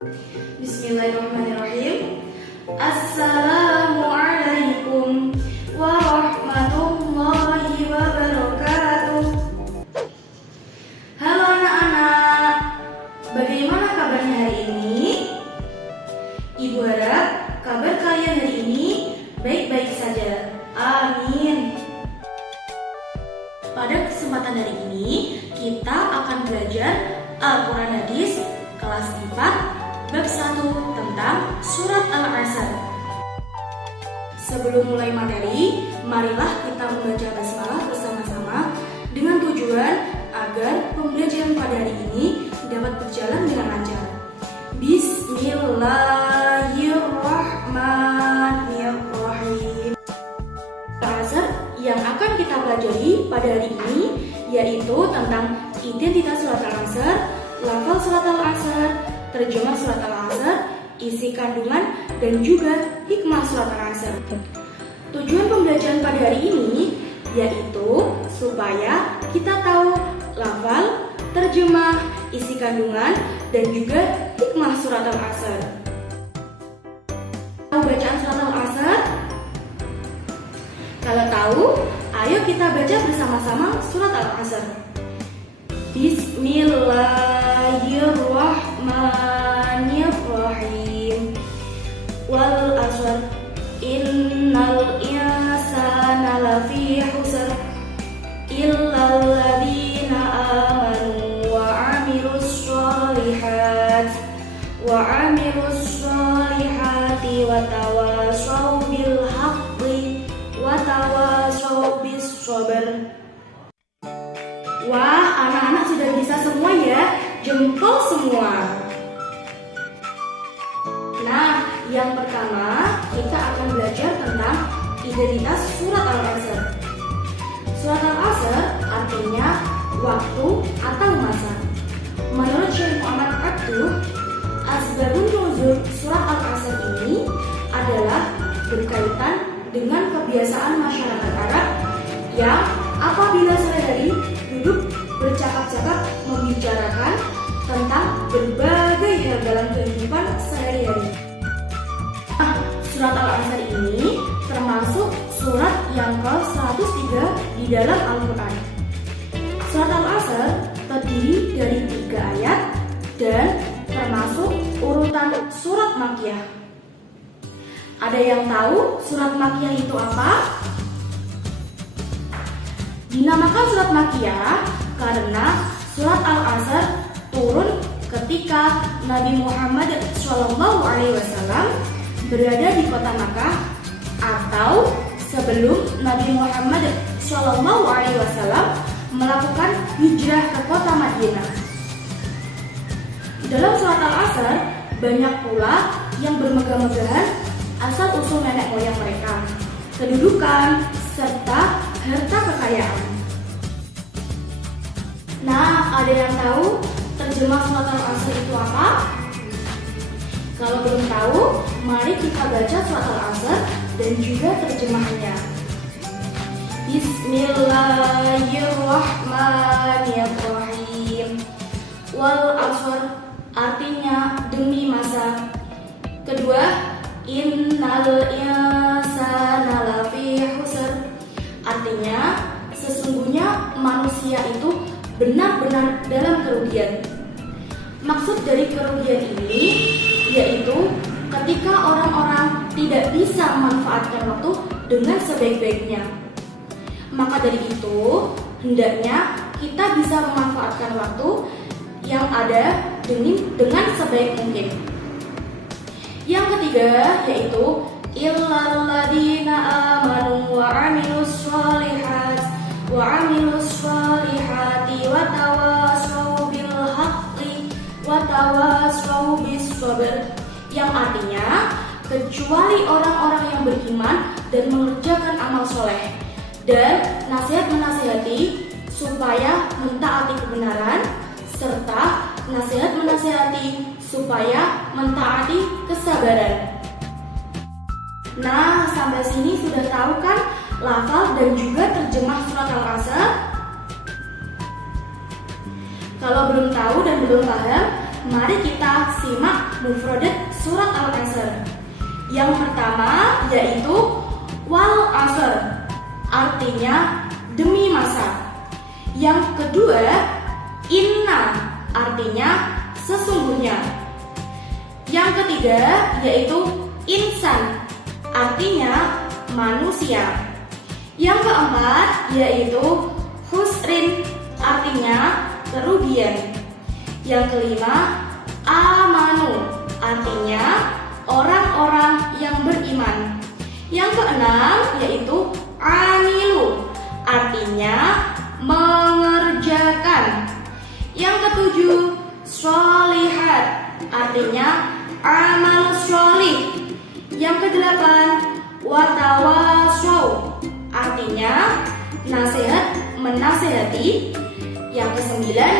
Bismillahirrahmanirrahim. Assalamualaikum warahmatullahi wabarakatuh. Halo anak-anak, bagaimana kabarnya hari ini? Ibu harap kabar kalian hari ini baik-baik saja. Amin. Pada kesempatan hari ini, kita akan belajar Al-Quran Hadis kelas 4 bab 1 tentang surat Al-Asr. Sebelum mulai materi, marilah kita membaca basmalah bersama-sama dengan tujuan agar pembelajaran pada hari ini dapat berjalan dengan lancar. Bismillahirrahmanirrahim. Al-Asr yang akan kita pelajari pada hari ini yaitu tentang identitas surat Al-Asr, lafal surat Al-Asr, terjemah surat Al-Asr, isi kandungan, dan juga hikmah surat Al-Asr. Tujuan pembelajaran pada hari ini yaitu supaya kita tahu lafal, terjemah, isi kandungan, dan juga hikmah surat Al-Asr. Tahu bacaan surat Al-Asr? Kalau tahu, ayo kita baca bersama-sama surat Al-Asr. Bismillahirrahmanirrahim. Wal asr innal insana lafi khusr illal ladzina amanu wa amilus solihati wa tawassaw bil haqqi wa tawassaw bis sabr. Wah, anak-anak sudah bisa semua ya? Jempol semua. Nah, yang pertama kita akan belajar tentang identitas surat Al-Asr. Surat Al-Asr artinya waktu atau masa. Menurut Syekh Muhammad Abduh, asbabun nuzul surat Al-Asr ini adalah berkaitan dengan kebiasaan masyarakat Arab yang apabila sehari-hari duduk bercakap-cakap membicarakan tentang berbagai hal dalam kehidupan sehari-hari. Nah, surat Al-Asr ini termasuk surat yang ke-103 di dalam Al-Quran. Surat Al-Asr terdiri dari 3 ayat dan termasuk urutan surat Makkiyah. Ada yang tahu surat Makkiyah itu apa? Dinamakan surat Makkiyah karena surat Al-Asr turun ketika Nabi Muhammad SAW berada di kota Makkah atau sebelum Nabi Muhammad SAW melakukan hijrah ke kota Madinah. Dalam surat Al-Asr banyak pula yang bermegah-megahan asal-usul nenek moyang mereka, kedudukan, serta harta kekayaan. Nah, ada yang tahu terjemah surat Al-Asr itu apa? Kalau belum tahu, mari kita baca surat Al-Asr dan juga terjemahannya. Bismillahirrahmanirrahim. Wal asr artinya demi masa. Kedua, innal insana lafi khusr artinya sesungguhnya manusia itu benar-benar dalam kerugian. Maksud dari kerugian ini yaitu ketika orang-orang tidak bisa memanfaatkan waktu dengan sebaik-baiknya. Maka dari itu, hendaknya kita bisa memanfaatkan waktu yang ada dengan sebaik mungkin. Yang ketiga yaitu illal ladzina amanu wa amilus solihati wa tawassaw bil haqqi wa tawassaw bis sabr, yang artinya kecuali orang-orang yang beriman dan mengerjakan amal soleh dan nasihat-menasihati supaya mentaati kebenaran serta nasihat-menasihati supaya mentaati kesabaran. Nah, sampai sini sudah tahu kan lafal dan juga terjemah surat Al-Asr? Kalau belum tahu dan belum paham, mari kita simak mufradat surat Al-Asr. Yang pertama yaitu wal asr, artinya demi masa. Yang kedua, inna, artinya sesungguhnya. Yang ketiga yaitu insan, artinya manusia. Yang keempat yaitu husrin, artinya kerugian. Yang kelima, amanu, artinya orang-orang yang beriman. Yang keenam yaitu amilu, artinya mengerjakan. Yang ketujuh, sholihat, artinya amal sholih. Yang kedelapan, watawasau, artinya nasihat menasihati. Yang kesembilan,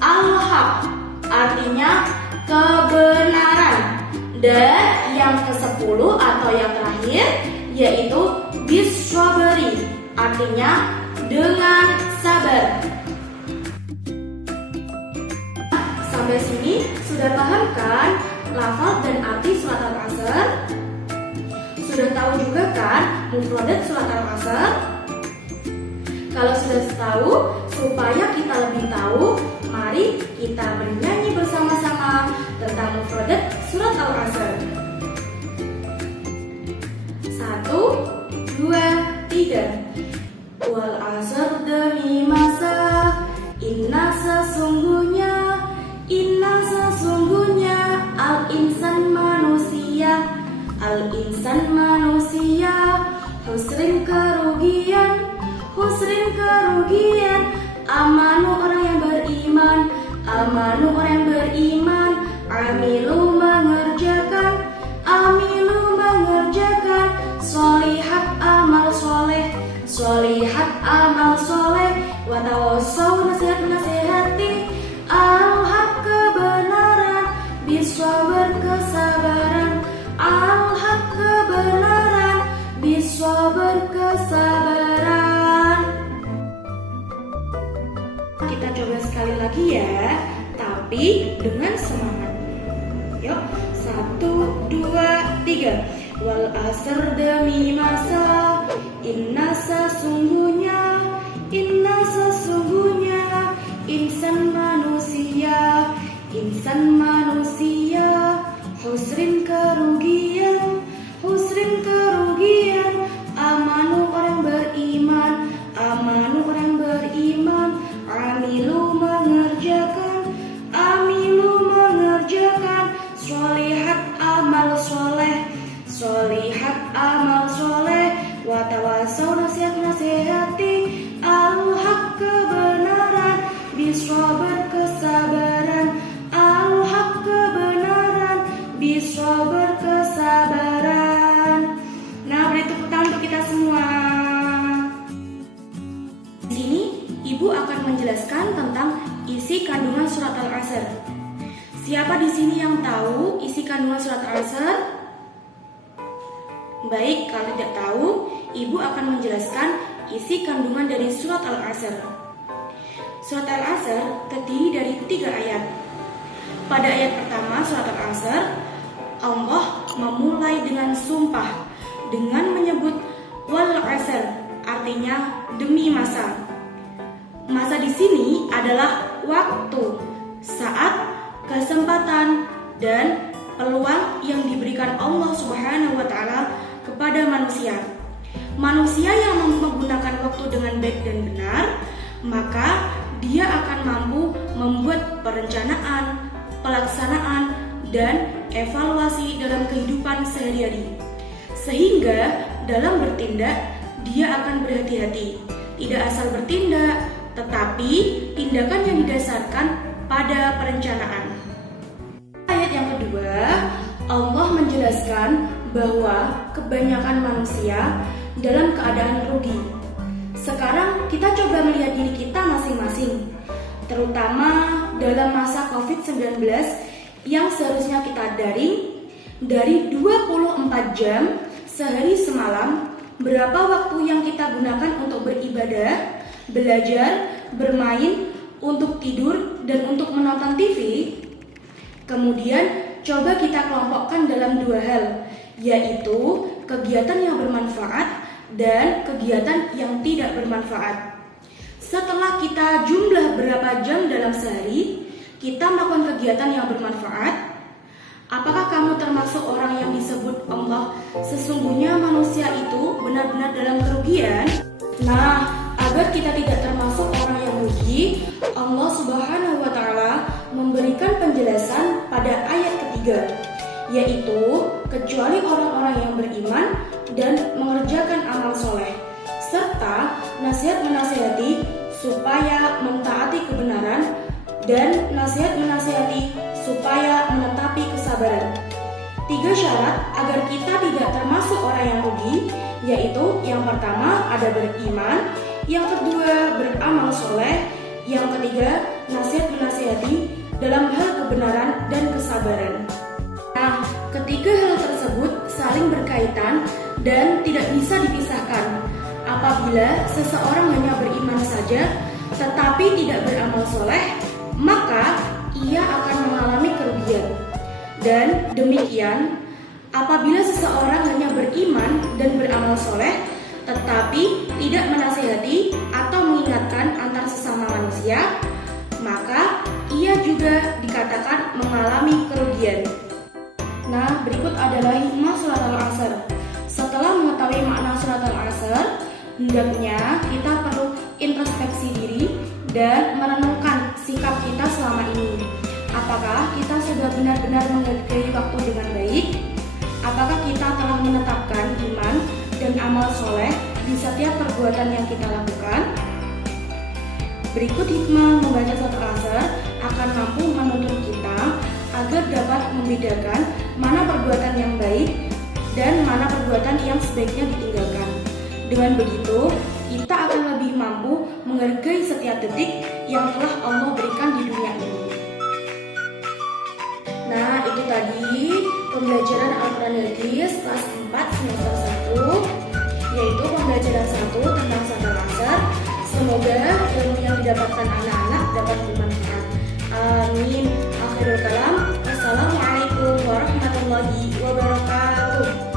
al-haq, artinya kebenaran. Dan yang ke-10 atau yang terakhir yaitu biswabari, artinya dengan sabar. Sampai sini sudah paham kan lafaz dan arti surat Al-Asr? Sudah tahu juga kan mufradat surat Al-Asr? Kalau sudah tahu, supaya kita lebih tahu, mari kita bernyanyi bersama-sama tentang mufradat surat Al-Asr. 1, 2, 3. Wal asr, demi masa, inna sesungguhnya al-insan manusia, husrin kerugian, amanu orang yang beriman, amilu mengerjakan, sholihat amal soleh, watawasau nasihati, al-haq kebenaran, biswabar kesabaran, al-haq kebenaran, biswabar kesabaran. Kita coba sekali lagi ya, tapi dengan semangat. Yuk, 1, 2, 3. Wal asr, demi masa, inna sesungguhnya, insan manusia, husrin kerugian, amanu orang beriman, amilu mengerjakan, sholihat amal soleh, watawasau nasihati, al-haq kebenaran, biswabar kesabaran, al-haq kebenaran, biswabar kesabaran. Nah, beri tepuk tangan untuk kita semua. Di sini Ibu akan menjelaskan tentang isi kandungan surat Al-Asr. Siapa di sini yang tahu isi kandungan surat Al-Asr? Baik, kalau tidak tahu, Ibu akan menjelaskan isi kandungan dari surat Al-Asr. Surat Al-Asr terdiri dari 3 ayat. Pada ayat pertama surat Al-Asr, Allah memulai dengan sumpah dengan menyebut wal asr, artinya demi masa. Masa di sini adalah waktu, saat, kesempatan, dan peluang yang diberikan Allah Subhanahu wa Ta'ala kepada manusia. Manusia yang menggunakan waktu dengan baik dan benar, maka dia akan mampu membuat perencanaan, pelaksanaan, dan evaluasi dalam kehidupan sehari-hari. Sehingga dalam bertindak, dia akan berhati-hati. Tidak asal bertindak, tetapi tindakan yang didasarkan pada perencanaan. Ayat yang kedua, Allah menjelaskan bahwa kebanyakan manusia dalam keadaan rugi. Sekarang kita coba melihat diri kita masing-masing, terutama dalam masa COVID-19 yang seharusnya kita daring dari 24 jam sehari semalam. Berapa waktu yang kita gunakan untuk beribadah, belajar, bermain, untuk tidur, dan untuk menonton TV? Kemudian coba kita kelompokkan dalam dua hal, yaitu kegiatan yang bermanfaat dan kegiatan yang tidak bermanfaat. Setelah kita jumlah berapa jam dalam sehari kita melakukan kegiatan yang bermanfaat, apakah kamu termasuk orang yang disebut Allah sesungguhnya manusia itu benar-benar dalam kerugian? Nah, agar kita tidak termasuk orang yang rugi, Allah Subhanahu wa Ta'ala memberikan penjelasan pada ayat ketiga, yaitu kecuali orang-orang yang beriman dan mengerjakan amal soleh, serta nasihat menasihati supaya mentaati kebenaran dan nasihat menasihati supaya menetapi kesabaran. 3 syarat agar kita tidak termasuk orang yang rugi, yaitu yang pertama ada beriman, yang kedua beramal soleh, yang ketiga nasihat menasihati dalam hal kebenaran dan kesabaran. Nah, ketiga hal tersebut saling berkaitan dan tidak bisa dipisahkan. Apabila seseorang hanya beriman saja tetapi tidak beramal soleh, maka ia akan mengalami kerugian. Dan demikian, apabila seseorang hanya beriman dan beramal soleh tetapi tidak menasihati atau mengingatkan antar sesama manusia, maka ia juga dikatakan mengalami kerugian. Nah, berikut adalah hikmah surat Al-Asr. Setelah mengetahui makna surat Al-Asr, hendaknya kita perlu introspeksi diri dan merenungkan sikap kita selama ini. Apakah kita sudah benar-benar menghargai waktu dengan baik? Apakah kita telah menetapkan iman dan amal soleh di setiap perbuatan yang kita lakukan? Berikut hikmah membaca surat Al-Asr akan mampu menuntun kita agar dapat membedakan mana perbuatan yang baik dan mana perbuatan yang sebaiknya ditinggalkan. Dengan begitu, kita akan lebih mampu menghargai setiap detik yang telah Allah berikan di dunia ini. Nah, itu tadi pembelajaran Al-Quran Hadis kelas 4 semester 1, yaitu pembelajaran 1 tentang surat Al-Asr. Semoga ilmu yang didapatkan anak-anak dapat bermanfaat. Amin. Akhirul kalam. Wassalamualaikum warahmatullahi wabarakatuh.